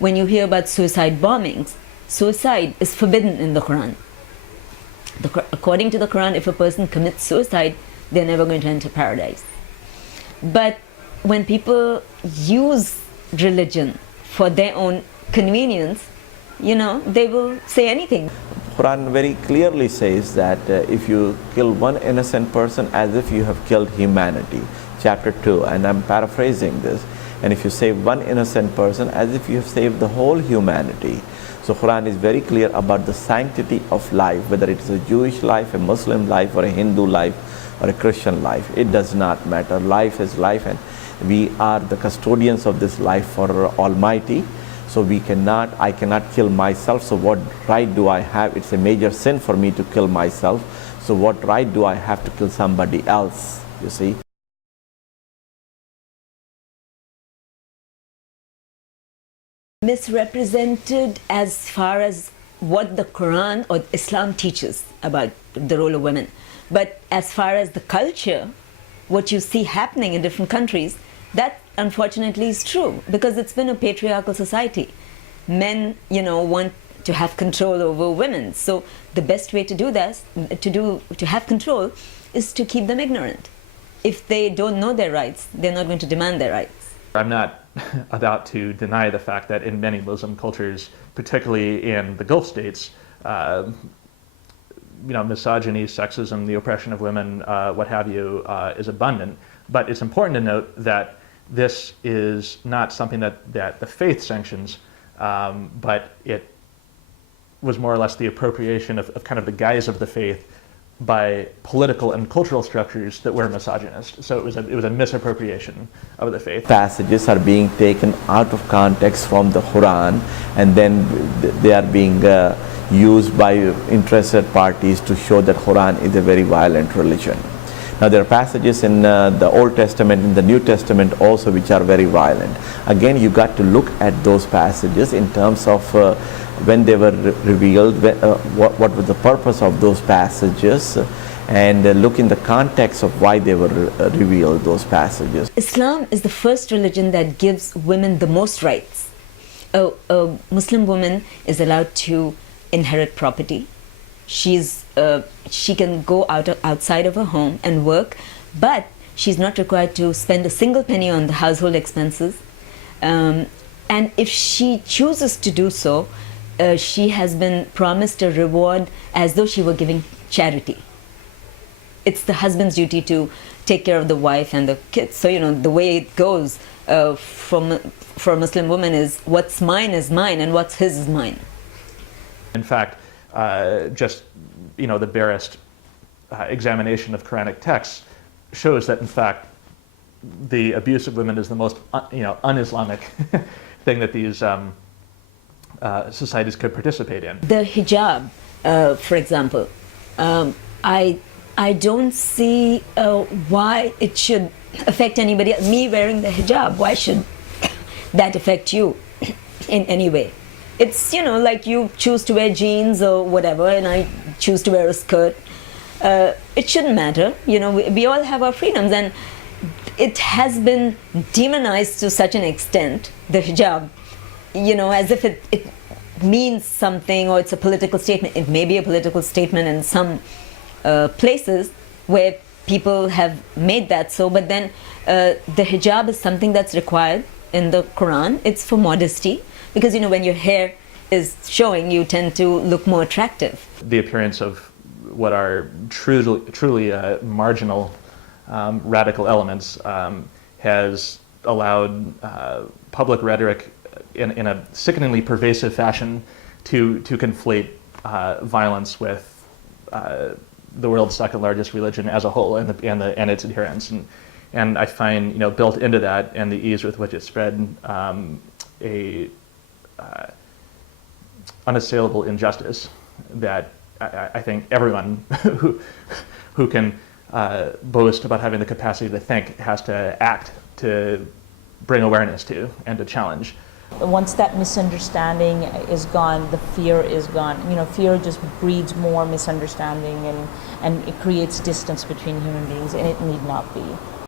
when you hear about suicide bombings, suicide is forbidden in the Quran. According to the Quran, if a person commits suicide, they're never going to enter paradise. But when people use religion for their own convenience, they will say anything. Quran very clearly says that if you kill one innocent person as if you have killed humanity, chapter 2, and I'm paraphrasing this, and if you save one innocent person as if you have saved the whole humanity. So Quran is very clear about the sanctity of life, whether it is a Jewish life, a Muslim life, or a Hindu life, or a Christian life. It does not matter. Life is life, and we are the custodians of this life for Almighty. So I cannot kill myself. So what right do I have? It's a major sin for me to kill myself. So what right do I have to kill somebody else? You see? Misrepresented as far as what the Quran or Islam teaches about the role of women. But as far as the culture, what you see happening in different countries, that unfortunately is true, because it's been a patriarchal society. Men, want to have control over women. So the best way to do that, to have control, is to keep them ignorant. If they don't know their rights, they're not going to demand their rights. I'm not about to deny the fact that in many Muslim cultures, particularly in the Gulf states, misogyny, sexism, the oppression of women, what have you, is abundant. But it's important to note that this is not something that the faith sanctions, but it was more or less the appropriation of kind of the guise of the faith by political and cultural structures that were misogynist. So it was a misappropriation of the faith. Passages are being taken out of context from the Quran, and then they are being used by interested parties to show that Quran is a very violent religion. Now there are passages in the Old Testament, in the New Testament also, which are very violent. Again, you got to look at those passages in terms of when they were revealed, what was the purpose of those passages, and look in the context of why they were revealed, those passages. Islam is the first religion that gives women the most rights. A Muslim woman is allowed to inherit property. She can go outside of her home and work, but she's not required to spend a single penny on the household expenses. And if she chooses to do so, she has been promised a reward as though she were giving charity. It's the husband's duty to take care of the wife and the kids. So, the way it goes for a Muslim woman is what's mine is mine and what's his is mine. In fact, just the barest examination of Quranic texts shows that, in fact, the abuse of women is the most un-Islamic thing that these societies could participate in. The hijab, for example, I don't see why it should affect anybody else. Me wearing the hijab, why should that affect you in any way? It's, like you choose to wear jeans or whatever, and I choose to wear a skirt. It shouldn't matter. We all have our freedoms, and it has been demonized to such an extent, the hijab, as if it means something, or it's a political statement. It may be a political statement in some places where people have made that so, but then the hijab is something that's required in the Quran. It's for modesty, because when your hair is showing, you tend to look more attractive. The appearance of what are truly marginal radical elements has allowed public rhetoric in a sickeningly pervasive fashion to conflate violence with the world's second largest religion as a whole and its adherents. And I find built into that, and the ease with which it spread, a unassailable injustice that I think everyone who can boast about having the capacity to think has to act to bring awareness to and to challenge. Once that misunderstanding is gone, the fear is gone. Fear just breeds more misunderstanding, and it creates distance between human beings, and it need not be.